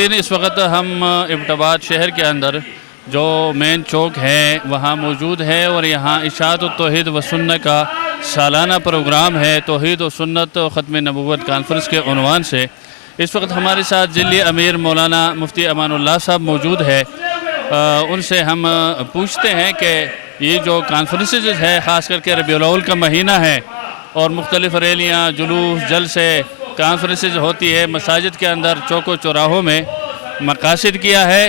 नाज़रीन, इस वक्त हम एबटाबाद शहर के अंदर जो मेन चौक है वहाँ मौजूद है और यहाँ इशाअत तौहीद व सुन्नत का सालाना प्रोग्राम है। तौहीद व सुन्नत ख़त्म नबूवत कॉन्फ्रेंस के उन्वान से इस वक्त हमारे साथ ज़िली अमीर मौलाना मुफ्ती अमानुल्लाह साहब मौजूद है। उनसे हम पूछते हैं कि ये जो कॉन्फ्रेंसेस है, ख़ास करके रबीउल अव्वल का महीना है और मुख्तलिफ़ रैलियाँ, जुलूस, जलसे, कॉन्फ्रेंसेस होती है मसाजिद के अंदर, चौकों चौराहों में। मकासद किया है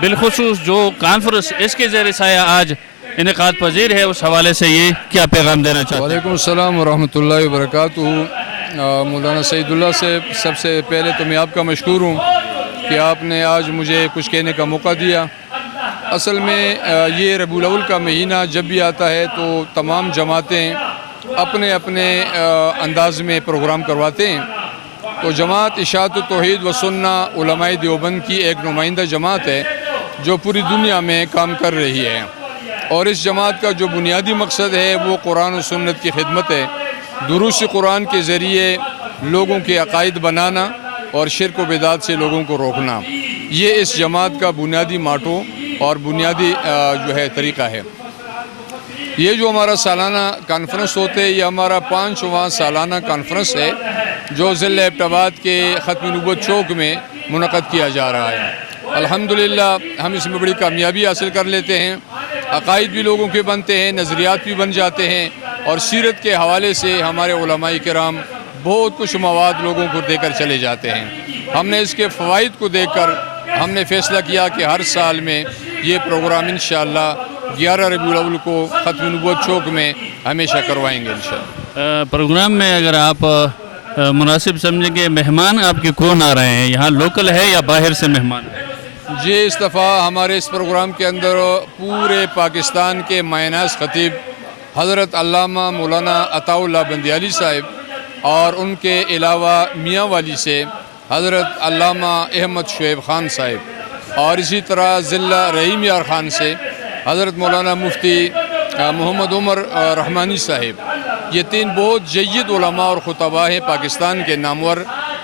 बिलखुसूस जो कॉन्फ्रेंस इसके ज़ेर साया आज इनेकाद पजीर है, उस हवाले से ये क्या पैगाम देना चाहते हैं? वालेकुम अस्सलाम वरहमतुल्लाहि वबरकातुहू। मौलाना सईदुल्लाह से सबसे पहले तो मैं आपका मशकूर हूँ कि आपने आज मुझे कुछ कहने का मौका दिया। असल में ये रबीउल अव्वल का महीना जब भी आता है तो तमाम जमातें अपने अपने अंदाज़ में प्रोग्राम करवाते हैं। तो जमात इशाअत तौहीद व सुन्नत उलमाए देवबंद की एक नुमाइंदा जमात है जो पूरी दुनिया में काम कर रही है, और इस जमात का जो बुनियादी मकसद है वो कुरान और सुन्नत की खिदमत है। दुरूस कुरान के ज़रिए लोगों के अकायद बनाना और शिर्क व बिदात से लोगों को रोकना, ये इस जमात का बुनियादी माटो और बुनियादी जो है तरीक़ा है। ये जो हमारा सालाना कॉन्फ्रेंस होते है, ये हमारा 5वां सालाना कॉन्फ्रेंस है जो ज़िला एबटाबाद के ख़त्म नबूवत चौक में मुनक़द किया जा रहा है। अल्हम्दुलिल्लाह हम इसमें बड़ी कामयाबी हासिल कर लेते हैं। अकायद भी लोगों के बनते हैं, नज़रियात भी बन जाते हैं, और सीरत के हवाले से हमारे उलमाए किराम बहुत कुछ मवाद लोगों को देकर चले जाते हैं। हमने इसके फ़वाइद को देखकर हमने फ़ैसला किया कि हर साल में ये प्रोग्राम इंशाअल्लाह 11 रबीउल अव्वल को ख़त्म नबूवत चौक में हमेशा करवाएंगे इंशाअल्लाह। प्रोग्राम में अगर आप मुनासिब समझेंगे, मेहमान आपके कौन आ रहे हैं? यहाँ लोकल है या बाहर से मेहमान है? जी, इस दफ़ा हमारे इस प्रोग्राम के अंदर पूरे पाकिस्तान के मायनाज़ ख़तीब हज़रत अल्लामा मौलाना अताउल्लाह बंदियाली साहिब और उनके अलावा मियाँ वाली से हज़रत अल्लामा अहमद शुएब ख़ान साहिब, और इसी तरह ज़िला रहीम यार ख़ान से हज़रत मौलाना मुफ्ती मोहम्मद उमर रहमानी साहिब, ये 3 बहुत जय्यद उलमा और खुतबा हैं पाकिस्तान के नामवर,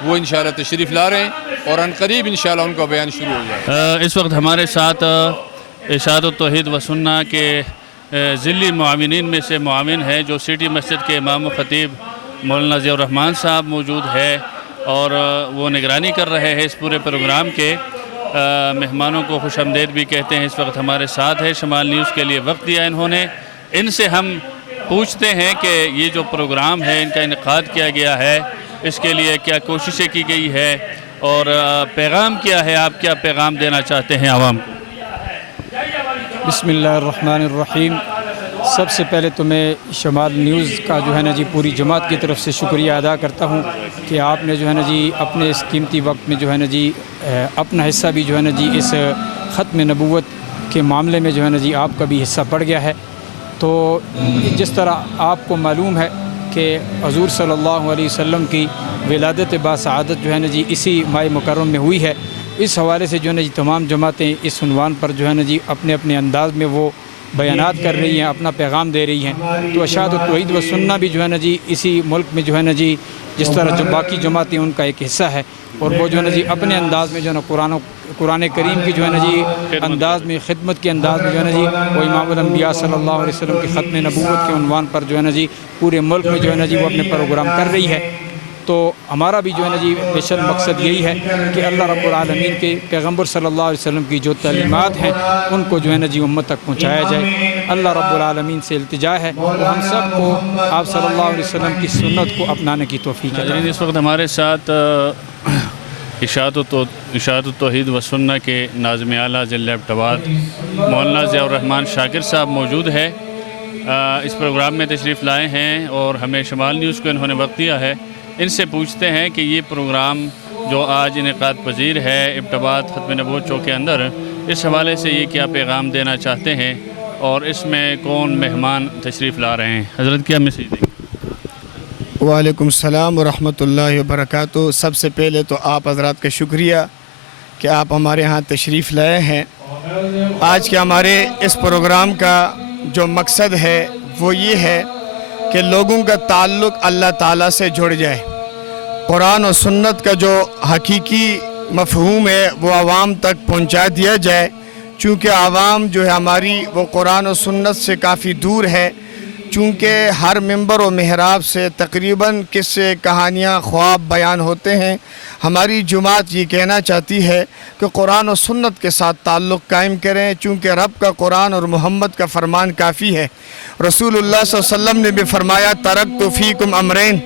वो इंशाअल्लाह तशरीफ़ ला रहे हैं और अनकरीब इंशाअल्लाह उनका बयान शुरू हो जाएगा। इस वक्त हमारे साथ इशाअत तौहीद व सुन्नत के ज़िली मुआविनीन में से मुआविन है जो सिटी मस्जिद के इमाम ख़तीब मौलाना ज़ियाउर रहमान साहब मौजूद है, और वो निगरानी कर रहे हैं इस पूरे प्रोग्राम के। मेहमानों को खुशामदीद भी कहते हैं। इस वक्त हमारे साथ है, शमाल न्यूज़ के लिए वक्त दिया इन्होंने। इनसे हम पूछते हैं कि ये जो प्रोग्राम है इनका इनेकाद किया गया है, इसके लिए क्या कोशिशें की गई है और पैगाम क्या है, आप क्या पैगाम देना चाहते हैं आवाम को? बिस्मिल्लाहिर्रहमानिर्रहीम। सबसे पहले तो मैं शमाल न्यूज़ का जो है ना जी पूरी जमात की तरफ से शुक्रिया अदा करता हूँ कि आपने जो है ना जी अपने इस कीमती वक्त में जो है ना जी अपना हिस्सा भी जो है ना जी इस ख़त्म नबूवत के मामले में जो है ना जी आपका भी हिस्सा पड़ गया है। तो जिस तरह आपको मालूम है कि हज़ूर सल्लल्लाहु अलैहि वसल्लम की विलादत बासआदत जो है ना जी इसी माह मुकर्रम में हुई है, इस हवाले से जो है ना जी तमाम जमातें इस उन्वान पर जो है ना जी अपने अपने अंदाज़ में वो बयानात कर रही हैं, अपना पैगाम दे रही हैं। तो इशाअत तौहीद व सुन्नत भी जो है ना जी इसी मुल्क में जो है ना जी जिस तरह जो बाकी जमातें उनका एक हिस्सा है, और वो जो है ना जी अपने अंदाज़ में जो है ना कुरान करीम की जो है ना जी अंदाज़ में खिदमत के अंदाज़ में जो है ना जी वो इमामुल अंबिया सल्लल्लाहु अलैहि वसल्लम की ख़त्म नबूवत के उन्वान पर जो है ना जी पूरे मुल्क में जो है ना जी वो अपने प्रोग्राम कर रही है। तो हमारा भी जो है ना जी मिशन मकसद यही है कि अल्लाह रब्बुल आलमीन के पैगम्बर सल्लल्लाहु अलैहि वसल्लम की जो तालीमात हैं उनको जो है ना जी उम्मत तक पहुँचाया जाए। अल्लाह रब्बुल आलमीन से इल्तिजा है तो हम सब को आप सल्लल्लाहु अलैहि वसल्लम की सुन्नत को अपनाने की तौफीक है। इस वक्त हमारे साथ इशाअत तौहीद व सुन्नत के नाज़िम आला ज़िला एबटाबाद मौलाना ज़ियाउर रहमान शाकिर साहब मौजूद है। इस प्रोग्राम में तशरीफ़ लाए हैं और हमें शमाल न्यूज़ को इन्होंने वक्त दिया है। इनसे पूछते हैं कि ये प्रोग्राम जो आज इनेकाद पजीर है एबटाबाद ख़त्म नबूवत चौक के अंदर, इस हवाले से ये क्या पैगाम देना चाहते हैं और इसमें कौन मेहमान तशरीफ़ ला रहे हैं? हज़रत क्या मैसेज देंगे? वालेकुम सलाम व रहमतुल्लाहि व बरकातुहू। सबसे पहले तो आप हज़रात का शुक्रिया कि आप हमारे यहाँ तशरीफ़ लाए हैं। आज के हमारे इस प्रोग्राम का जो मकसद है वो ये है कि लोगों का ताल्लुक़ अल्लाह ताला से जुड़ जाए। कुरान और सुन्नत का जो हकीकी मफहूम है वो आवाम तक पहुंचा दिया जाए, चूँकि आवाम जो है हमारी वो कुरान और सुन्नत से काफ़ी दूर है। चूँकि हर मेंबर और महराब से तकरीबन किस्से कहानियाँ ख्वाब बयान होते हैं। हमारी जुमात ये कहना चाहती है कि कुरान और सुन्नत के साथ ताल्लुक़ कायम करें, चूँकि रब का कुरान और मोहम्मद का फरमान काफ़ी है। रसूलुल्लाह सल्लल्लाहु अलैहि वसल्लम ने भी फरमाया, तरक्तु फ़ीकुम अमरैन,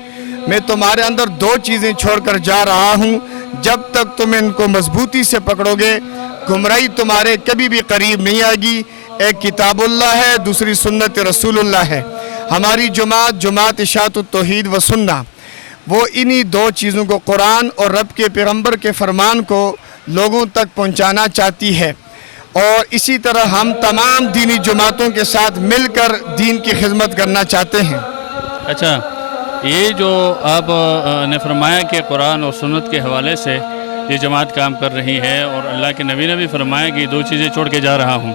मैं तुम्हारे अंदर दो चीज़ें छोड़कर जा रहा हूँ, जब तक तुम इनको मजबूती से पकड़ोगे गुमराही तुम्हारे कभी भी करीब नहीं आएगी। एक किताबुल्लाह है, दूसरी सुन्नत रसूलुल्लाह है। हमारी जुमात इशाअतुत तौहीद व सुन्ना वो इन्हीं दो चीज़ों को, कुरान और रब के पैगंबर के फरमान को लोगों तक पहुंचाना चाहती है। और इसी तरह हम तमाम दीनी जुमातों के साथ मिलकर दीन की खिदमत करना चाहते हैं। अच्छा, ये जो आप ने फरमाया कि कुरान और सुन्नत के हवाले से ये जमात काम कर रही है और अल्लाह के नबी ने भी फरमाया कि दो चीज़ें छोड़ के जा रहा हूँ,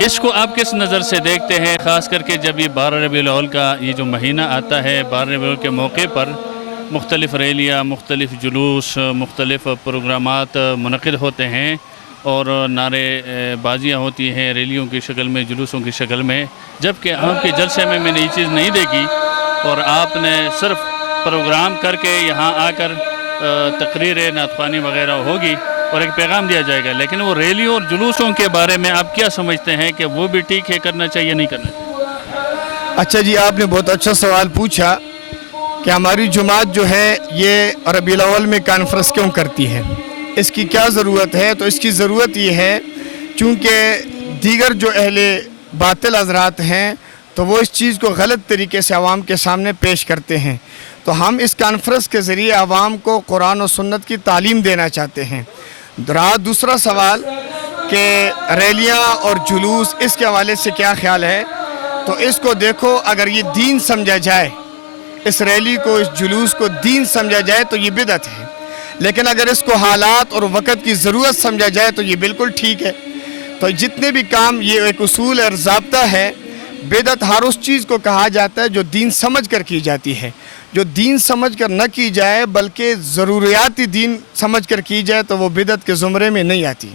इसको आप किस नज़र से देखते हैं? ख़ास करके जब ये 12 रबीउल अव्वल का ये जो महीना आता है, 12 रबीउल अव्वल के मौके पर मुख्तलिफ़ रैलियाँ, मुख्तलिफ़ जुलूस, मुख्तलिफ़ प्रोग्रामात मुनक़िद होते हैं और नारे बाजियाँ होती हैं रैलियों की शक्ल में, जुलूसों की शक्ल में, जबकि आपके जलसे में मैंने ये चीज़ नहीं देखी और आपने सिर्फ प्रोग्राम करके यहाँ आकर तकरीर नातख़्वानी वग़ैरह होगी और एक पैगाम दिया जाएगा। लेकिन वो रैलियों और जुलूसों के बारे में आप क्या समझते हैं कि वो भी ठीक है, करना चाहिए नहीं करना चाहिए? अच्छा जी, आपने बहुत अच्छा सवाल पूछा कि हमारी जुमात जो है ये रबीउल अव्वल में कॉन्फ्रेंस क्यों करती है, इसकी क्या ज़रूरत है? तो इसकी ज़रूरत ये है चूँकि दीगर जो अहले बातिल हज़रात हैं तो वो इस चीज़ को गलत तरीके से आवाम के सामने पेश करते हैं। तो हम इस कॉन्फ्रेंस के ज़रिए आवाम को कुरान और सुन्नत की तालीम देना चाहते हैं। रहा दूसरा सवाल कि रैलियाँ और जुलूस, इसके हवाले से क्या ख्याल है? तो इसको देखो, अगर ये दीन समझा जाए, इस रैली को, इस जुलूस को दीन समझा जाए तो ये बिदअत है, लेकिन अगर इसको हालात और वक़्त की ज़रूरत समझा जाए तो ये बिल्कुल ठीक है। तो जितने भी काम, ये एक उसूल और ज़ाब्ता है, बिदअत हर उस चीज़ को कहा जाता है जो दीन समझ कर की जाती है। जो दीन समझ कर न की जाए बल्कि ज़रूरियाती दीन समझ कर की जाए तो वो बिदअत के ज़ुमरे में नहीं आती।